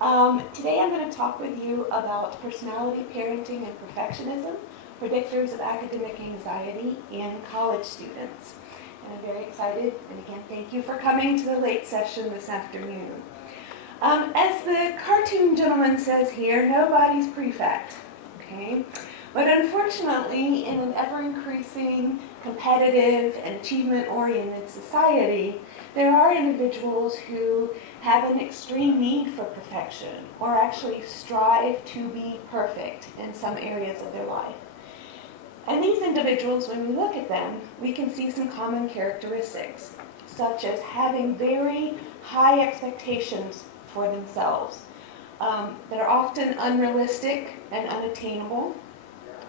Today I'm going to talk with you about personality, parenting, and perfectionism, predictors of academic anxiety in college students. And I'm very excited, and again, thank you for coming to the late session this afternoon. As the cartoon gentleman says here, nobody's prefect, okay? But unfortunately, in an ever-increasing, competitive, and achievement-oriented society, there are individuals who have an extreme need for perfection, or actually strive to be perfect in some areas of their life. And these individuals, when we look at them, we can see some common characteristics, such as having very high expectations for themselves that are often unrealistic and unattainable.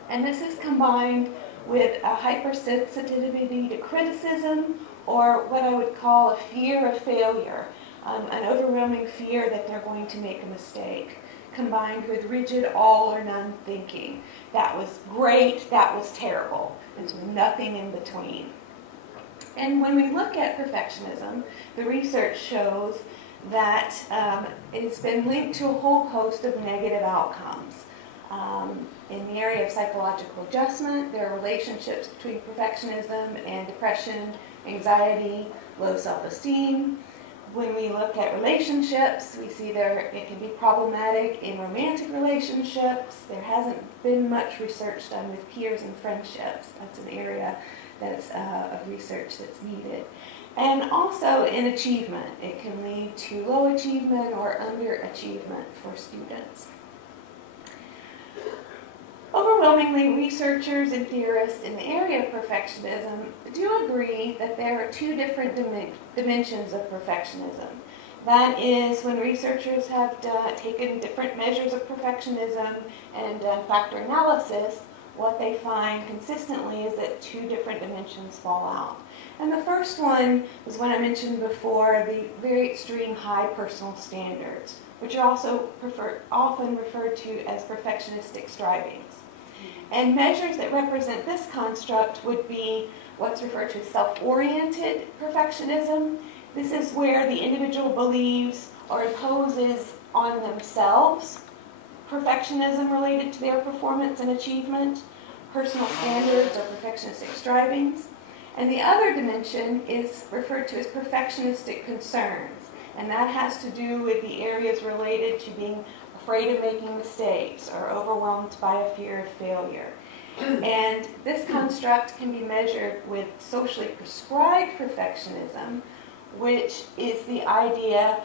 And this is combined with a hypersensitivity to criticism, or what I would call a fear of failure, an overwhelming fear that they're going to make a mistake, combined with rigid all or none thinking. That was great, that was terrible. There's nothing in between. And when we look at perfectionism, the research shows that it's been linked to a whole host of negative outcomes. In the area of psychological adjustment, there are relationships between perfectionism and depression, anxiety, low self-esteem. When we look at relationships, we see it can be problematic in romantic relationships. There hasn't been much research done with peers and friendships. That's an area that's of research that's needed. And also in achievement, it can lead to low achievement or underachievement for students. Overwhelmingly, researchers and theorists in the area of perfectionism do agree that there are two different dimensions of perfectionism. That is, when researchers have taken different measures of perfectionism and done factor analysis, what they find consistently is that two different dimensions fall out. And the first one was what I mentioned before, the very extreme high personal standards, which are also often referred to as perfectionistic strivings. And measures that represent this construct would be what's referred to as self-oriented perfectionism. This is where the individual believes or imposes on themselves perfectionism related to their performance and achievement, personal standards or perfectionistic strivings. And the other dimension is referred to as perfectionistic concerns. And that has to do with the areas related to being afraid of making mistakes or overwhelmed by a fear of failure. And this construct can be measured with socially prescribed perfectionism, which is the idea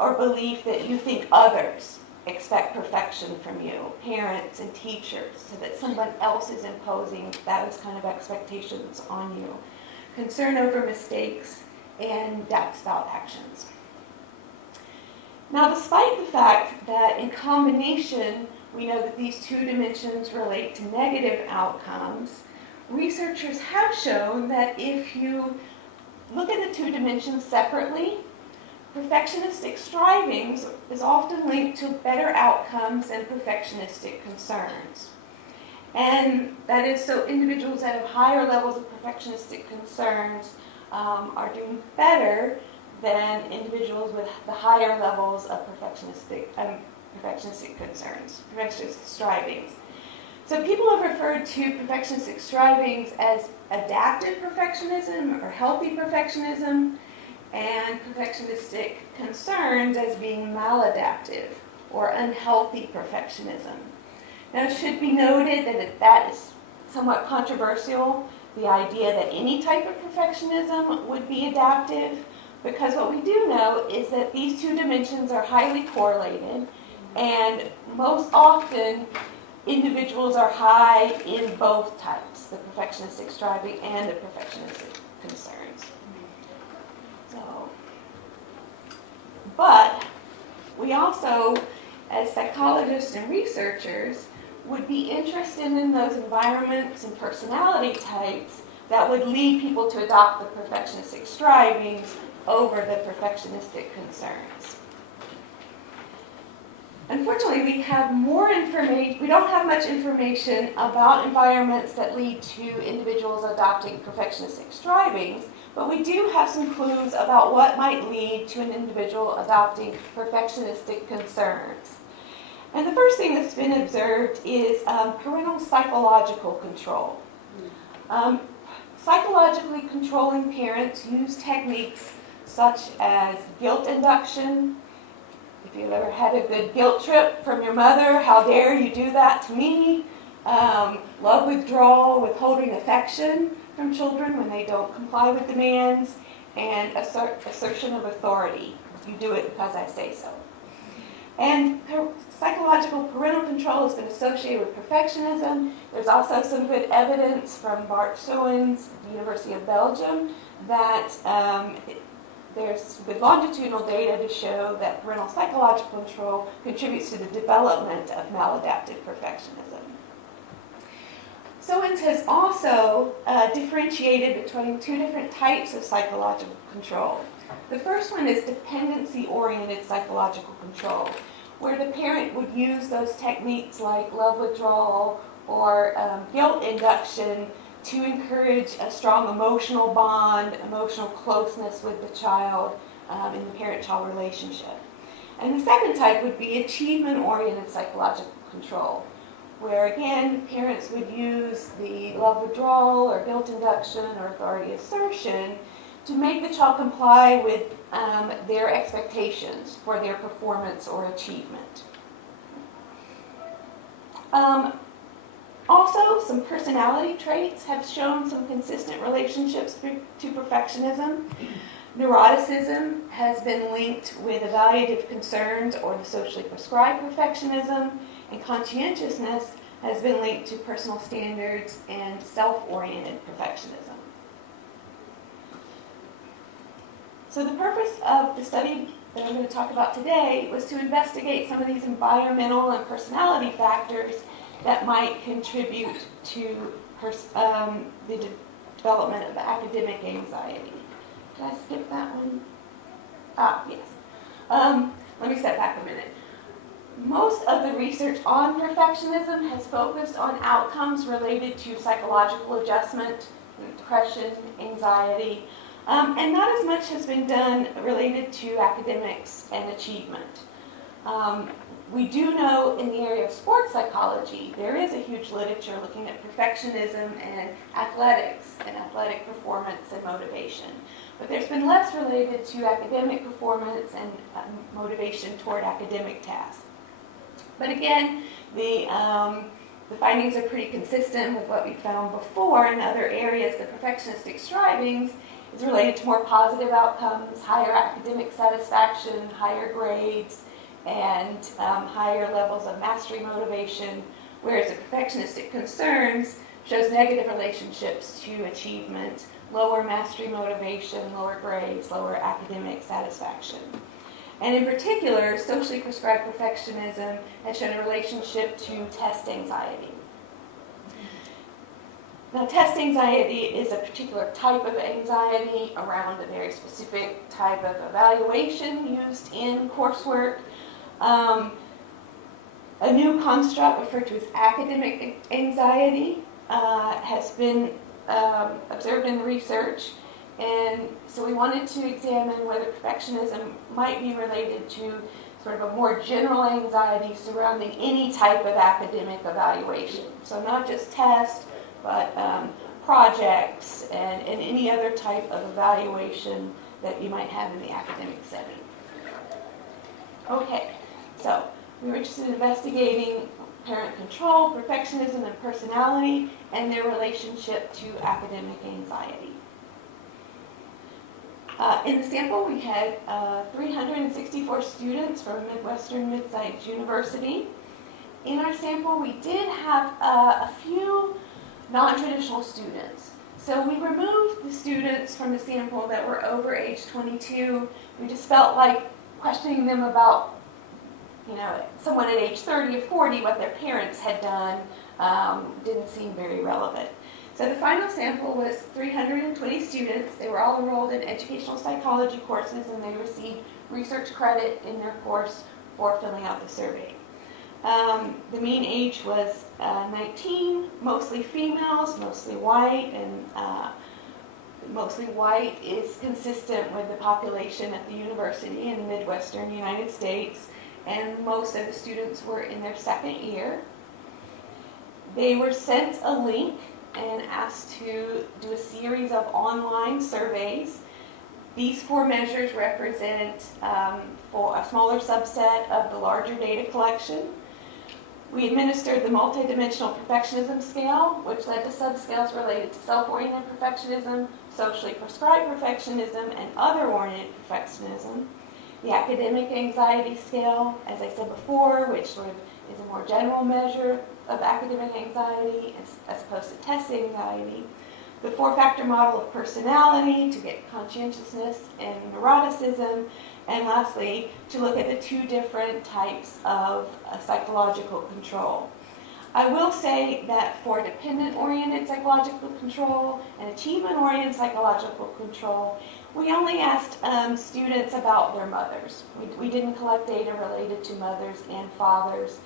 or belief that you think others expect perfection from you, parents and teachers, so that someone else is imposing those kind of expectations on you. Concern over mistakes and doubts about actions. Now, despite the fact that in combination, we know that these two dimensions relate to negative outcomes, researchers have shown that if you look at the two dimensions separately, perfectionistic strivings is often linked to better outcomes than perfectionistic concerns. And that is, so individuals that have higher levels of perfectionistic concerns are doing better than individuals with the higher levels of perfectionistic concerns, perfectionistic strivings. So people have referred to perfectionistic strivings as adaptive perfectionism or healthy perfectionism, and perfectionistic concerns as being maladaptive or unhealthy perfectionism. Now, it should be noted that is somewhat controversial, the idea that any type of perfectionism would be adaptive, because what we do know is that these two dimensions are highly correlated, and most often individuals are high in both types, the perfectionistic striving and the perfectionistic concerns. But we also, as psychologists and researchers, would be interested in those environments and personality types that would lead people to adopt the perfectionistic strivings over the perfectionistic concerns. Unfortunately, we have more information. We don't have much information about environments that lead to individuals adopting perfectionistic strivings, But we do have some clues about what might lead to an individual adopting perfectionistic concerns. And the first thing that's been observed is parental psychological control. Psychologically controlling parents use techniques such as guilt induction. If you've ever had a good guilt trip from your mother, how dare you do that to me? Love withdrawal, withholding affection from children when they don't comply with demands, and assertion of authority. You do it because I say so. And psychological parental control has been associated with perfectionism. There's also some good evidence from Bart Schoen's University of Belgium that there's good longitudinal data to show that parental psychological control contributes to the development of maladaptive perfectionism. Schoen has also differentiated between two different types of psychological control. The first one is dependency-oriented psychological control, where the parent would use those techniques like love withdrawal or guilt induction to encourage a strong emotional bond, emotional closeness with the child in the parent-child relationship. And the second type would be achievement-oriented psychological control, where again, parents would use the love withdrawal or guilt induction or authority assertion to make the child comply with their expectations for their performance or achievement. Also, some personality traits have shown some consistent relationships to perfectionism. Neuroticism has been linked with evaluative concerns or the socially prescribed perfectionism, and conscientiousness has been linked to personal standards and self-oriented perfectionism. So the purpose of the study that I'm going to talk about today was to investigate some of these environmental and personality factors that might contribute to the development of academic anxiety. Did I skip that one? Yes. Let me step back a minute. Most of the research on perfectionism has focused on outcomes related to psychological adjustment, depression, anxiety, and not as much has been done related to academics and achievement. We do know in the area of sports psychology, there is a huge literature looking at perfectionism and athletics and athletic performance and motivation. But there's been less related to academic performance and motivation toward academic tasks. But again, the findings are pretty consistent with what we found before in other areas. The perfectionistic strivings is related to more positive outcomes, higher academic satisfaction, higher grades, and higher levels of mastery motivation, whereas the perfectionistic concerns shows negative relationships to achievement, lower mastery motivation, lower grades, lower academic satisfaction. And in particular, socially prescribed perfectionism has shown a relationship to test anxiety. Now, test anxiety is a particular type of anxiety around a very specific type of evaluation used in coursework. A new construct referred to as academic anxiety has been observed in the research, and so we wanted to examine whether perfectionism might be related to sort of a more general anxiety surrounding any type of academic evaluation. So not just tests, but projects and any other type of evaluation that you might have in the academic setting. Okay, so we were interested in investigating parent control, perfectionism, and personality, and their relationship to academic anxiety. In the sample, we had 364 students from Midwestern Mid-Science University. In our sample, we did have a few non-traditional students. So we removed the students from the sample that were over age 22. We just felt like questioning them about, someone at age 30 or 40, what their parents had done, didn't seem very relevant. So the final sample was 320 students. They were all enrolled in educational psychology courses, and they received research credit in their course for filling out the survey. The mean age was 19, mostly females, mostly white, and mostly white, is consistent with the population at the university in the Midwestern United States, and most of the students were in their second year. They were sent a link and asked to do a series of online surveys. These 4 measures represent for a smaller subset of the larger data collection. We administered the Multidimensional Perfectionism Scale, which led to subscales related to self-oriented perfectionism, socially prescribed perfectionism, and other-oriented perfectionism. The Academic Anxiety Scale, as I said before, which sort of is a more general measure of academic anxiety as opposed to test anxiety. The 4-factor model of personality to get conscientiousness and neuroticism, and lastly, to look at the 2 different types of psychological control. I will say that for dependent-oriented psychological control and achievement-oriented psychological control, we only asked students about their mothers. We didn't collect data related to mothers and fathers.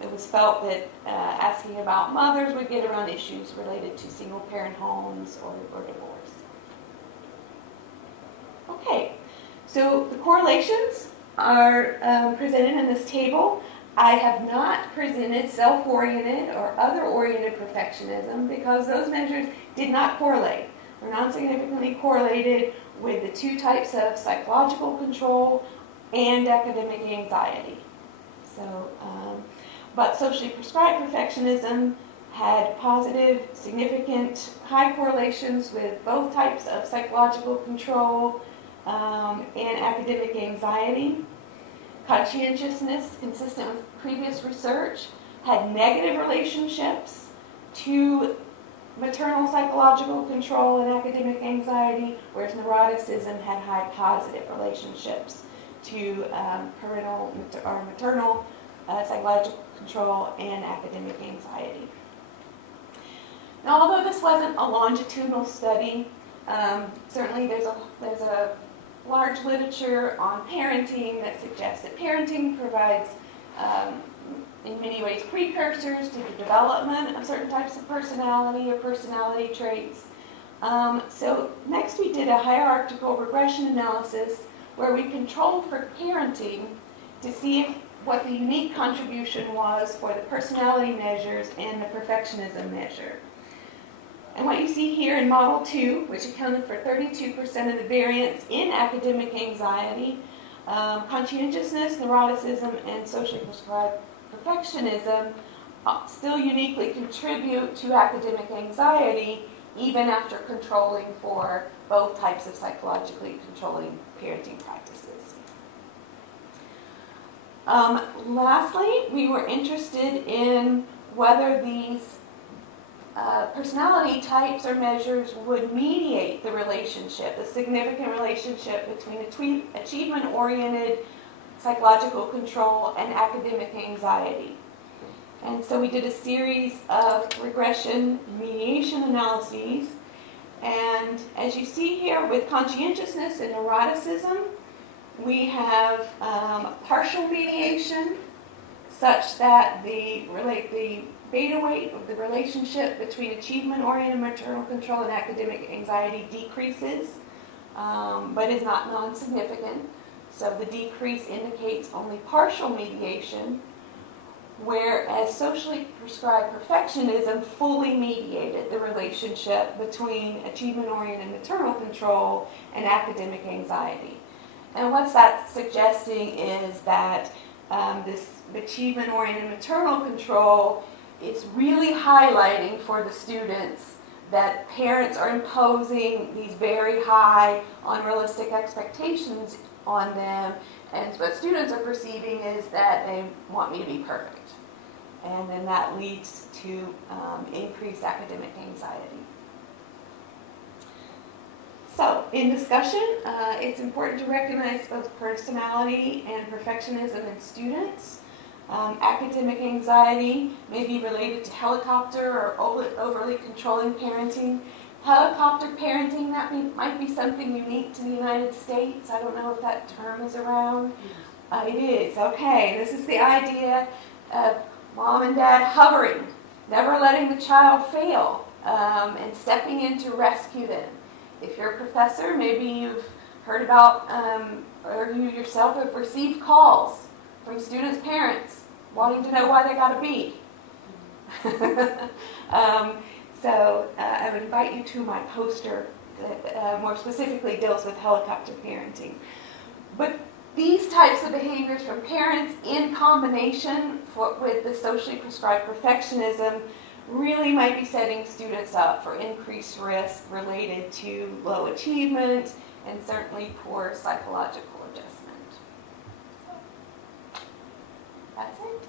It was felt that asking about mothers would get around issues related to single-parent homes or divorce. Okay, so the correlations are presented in this table. I have not presented self-oriented or other-oriented perfectionism because those measures did not correlate. They're non-significantly correlated with the 2 types of psychological control and academic anxiety. So, but socially prescribed perfectionism had positive, significant, high correlations with both types of psychological control and academic anxiety. Conscientiousness, consistent with previous research, had negative relationships to maternal psychological control and academic anxiety, whereas neuroticism had high positive relationships to parental or maternal psychological control and academic anxiety. Now, although this wasn't a longitudinal study, certainly there's a large literature on parenting that suggests that parenting provides, in many ways, precursors to the development of certain types of personality or personality traits. So next we did a hierarchical regression analysis where we controlled for parenting to see what the unique contribution was for the personality measures and the perfectionism measure. And what you see here in Model 2, which accounted for 32% of the variance in academic anxiety, conscientiousness, neuroticism, and socially prescribed perfectionism still uniquely contribute to academic anxiety even after controlling for both types of psychologically controlling parenting practices. Lastly, we were interested in whether these personality types or measures would mediate the relationship, the significant relationship between achievement-oriented psychological control and academic anxiety. And so we did a series of regression mediation analyses. And as you see here with conscientiousness and neuroticism, we have partial mediation such that the beta weight of the relationship between achievement-oriented maternal control and academic anxiety decreases, but is not non-significant. So the decrease indicates only partial mediation, whereas socially prescribed perfectionism fully mediated the relationship between achievement-oriented maternal control and academic anxiety. And what that's suggesting is that this achievement-oriented maternal control is really highlighting for the students that parents are imposing these very high, unrealistic expectations on them, and what students are perceiving is that they want me to be perfect. And then that leads to increased academic anxiety. So, in discussion, it's important to recognize both personality and perfectionism in students. Academic anxiety may be related to helicopter or overly controlling parenting. Helicopter parenting, might be something unique to the United States. I don't know if that term is around. It is, okay. This is the idea of mom and dad hovering, never letting the child fail, and stepping in to rescue them. If you're a professor, maybe you've heard about, or you yourself have received calls from students' parents wanting to know why they got a B. So I would invite you to my poster that more specifically deals with helicopter parenting. But these types of behaviors from parents in combination with the socially prescribed perfectionism really might be setting students up for increased risk related to low achievement and certainly poor psychological adjustment. That's it.